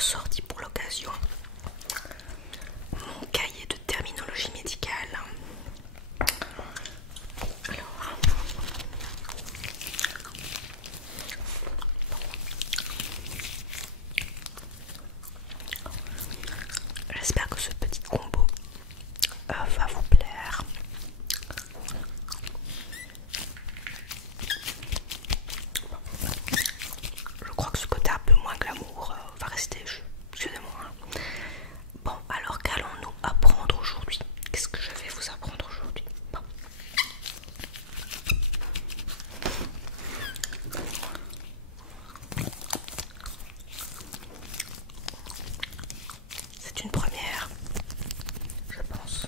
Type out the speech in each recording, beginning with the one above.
ressorti pour l'occasion mon cahier de terminologie médicale. Alors, j'espère que ce petit combo va vous plaire. Je crois que ce côté un peu moins glamour va rester, excusez-moi. Bon, alors qu'allons-nous apprendre aujourd'hui? Qu'est-ce que je vais vous apprendre aujourd'hui? Bon. C'est une première, je pense.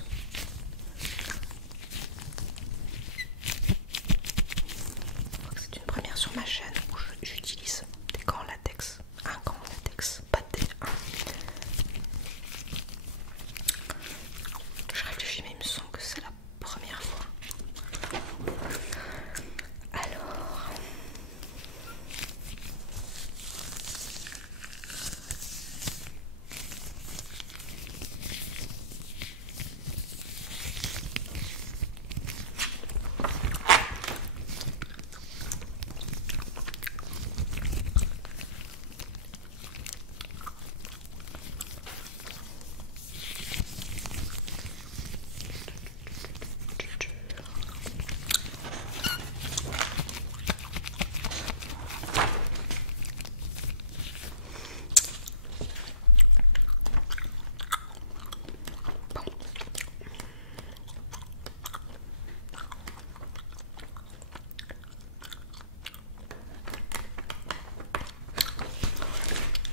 Je crois que c'est une première sur ma chaîne où j'utilise des gants en latex. Un gant en latex, pas des. Je réfléchis, mais il me semble que c'est la première fois. Alors.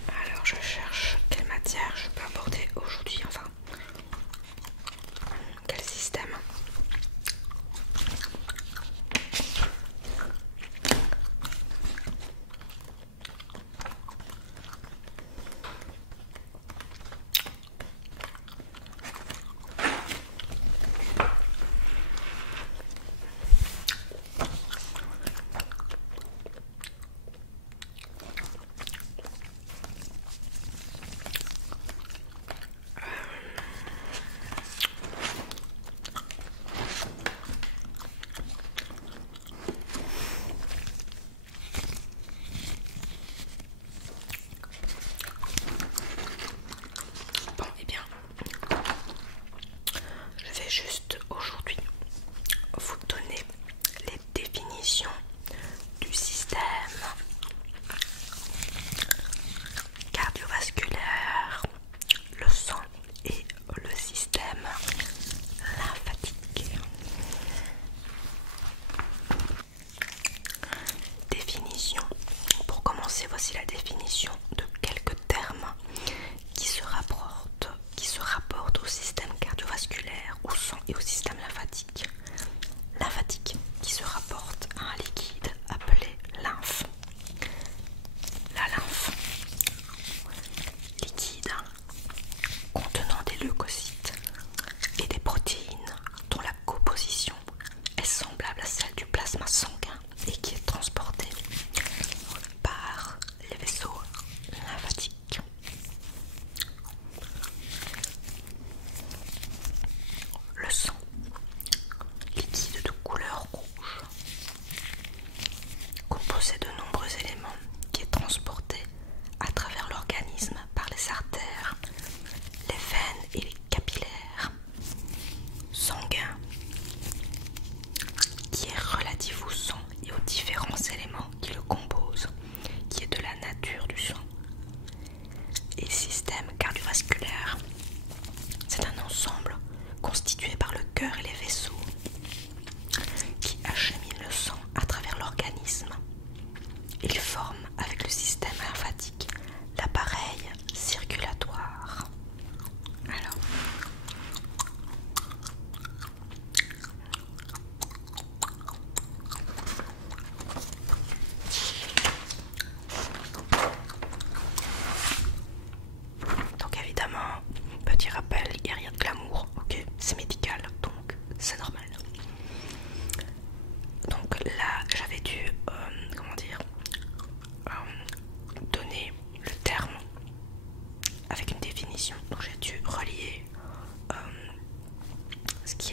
Alors je cherche quelle matière je peux aborder aujourd'hui, enfin quel système. Bon, et bien, je vais juste aujourd'hui vous donner les définitions du système cardiovasculaire, le sang et le système lymphatique. Définition. Pour commencer, voici la définition de quelques termes qui se rapportent au système cardiovasculaire, au sang et au système lymphatique. Lymphatique qui se rapporte à un liquide appelé lymphe. La lymphe, liquide contenant des leucocytes et des protéines dont la composition est semblable à celle du plasma sanguin et qui est transportée par les vaisseaux lymphatiques. Le sang, liquide de couleur rouge, composé de nombreux éléments qui est transporté à travers l'organisme par les artères, les veines et les capillaires. Sanguin, qui est relatif au sang et aux différents éléments qui le composent, qui est de la nature du sang. Et système cardiovasculaire, c'est un ensemble constitué par le cœur et les vaisseaux qui acheminent le sang à travers l'organisme. Il forme avec le système lymphatique l'appareil circulatoire. Alors, donc évidemment, petit rappel, il n'y a rien de glamour, ok, c'est médical, donc c'est normal. Donc là, j'avais dû définition. Donc j'ai dû relier ce qui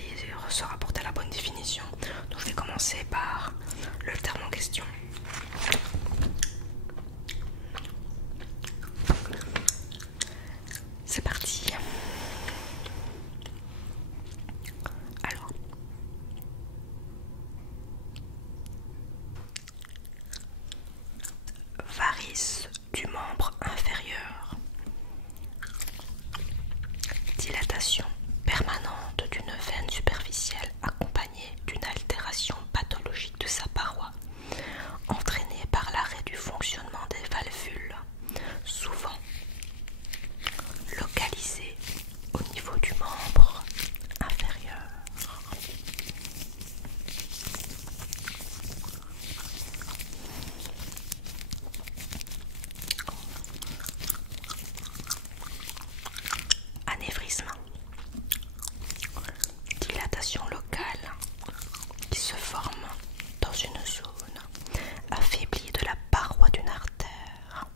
se rapporte à la bonne définition. Donc je vais commencer par le terme en question. C'est parti. Alors, varice du membre inférieur, dilatation permanente d'une veine superficielle accompagnée d'une altération pathologique de sa paroi, entraînée par l'arrêt du fonctionnement des valvules, souvent localisée au niveau du membre inférieur. Anévrisme, dilatation locale qui se forme dans une zone affaiblie de la paroi d'une artère.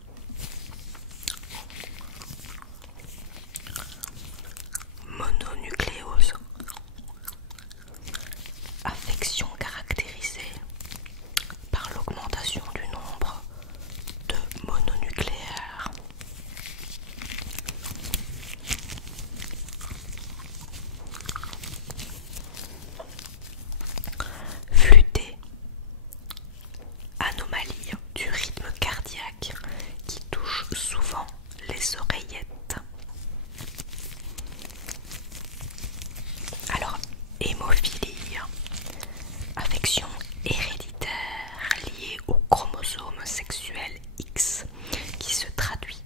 Mononucléose, affection caractérisée par l'augmentation du nombre de mononucléaires. Flûter, anomalie du rythme cardiaque qui touche souvent les oreillettes. Alors, hémophilie, affection héréditaire liée au chromosome sexuel X qui se traduit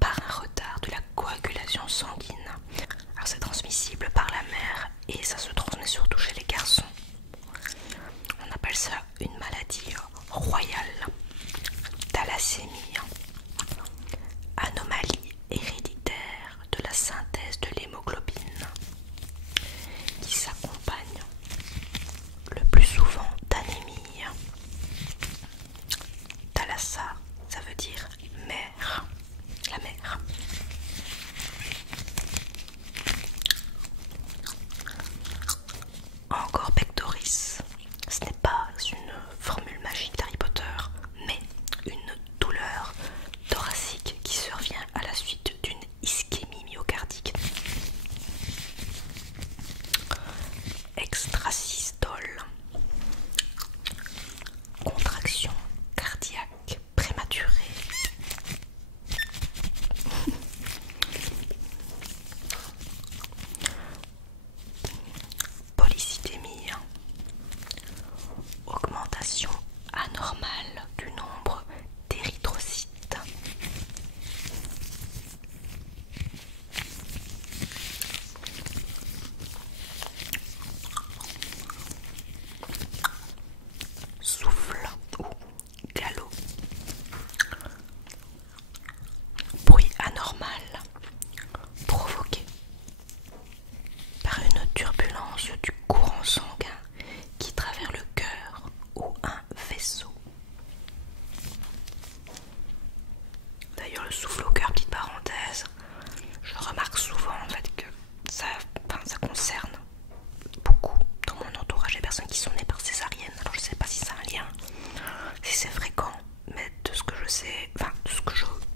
par un retard de la coagulation sanguine. Alors c'est transmissible par la mère et ça se transmet surtout chez les garçons. On appelle ça une maladie royale. Thalassémie, anomalie héréditaire de la synthèse de l'hémoglobine qui s'accompagne le plus souvent d'anémie. Thalassa, ça veut dire mère, la mère. Encore pectoris, ce n'est pas une formule magique d'Harry Potter, mais une douleur thoracique qui survient à la suite d'une ischémie myocardique. Extrasystole, contraction cardiaque prématurée. Polycythémie, augmentation anormale du nombre d'érythrocytes. Souffle ou galop, bruit anormal provoqué par une turbulence du courant sanguin qui traverse le cœur ou un vaisseau. D'ailleurs, le souffle au cœur, petite parenthèse, je remarque souvent en fait que ça concerne beaucoup dans mon entourage les personnes qui sont nées par césarienne. Alors je sais pas si c'est un lien, si c'est fréquent, mais de ce que je sais,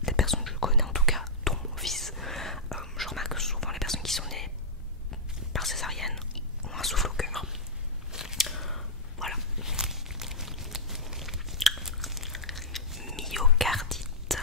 des personnes que je connais en tout cas, dont mon fils, je remarque que souvent les personnes qui sont nées par césarienne ont un souffle au cœur. Voilà. Myocardite,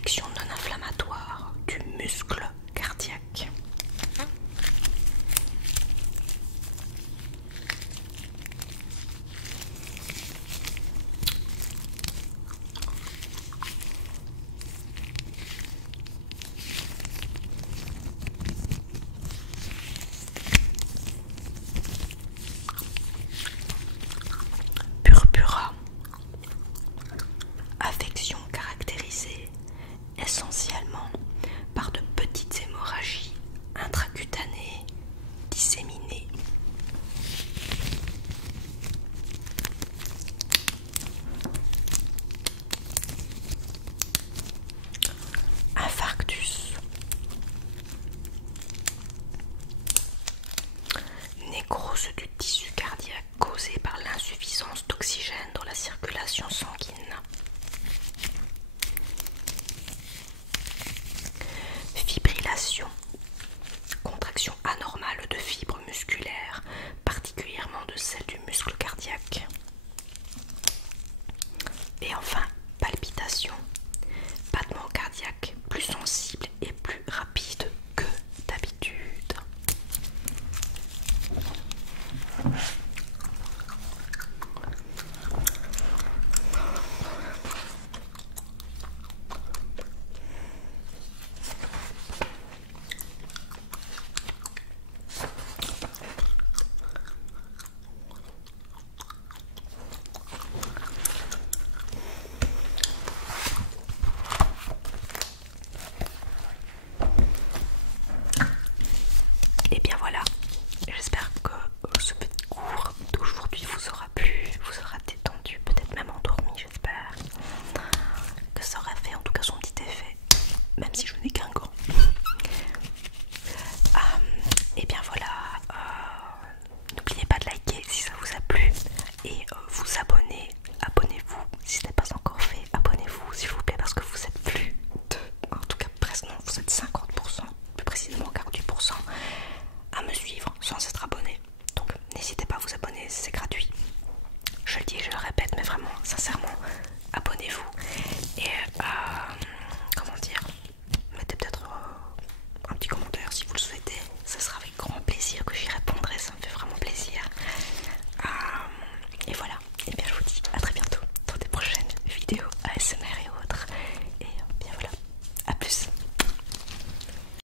affection non inflammatoire du muscle cardiaque. Purpura, affection caractérisée essentiellement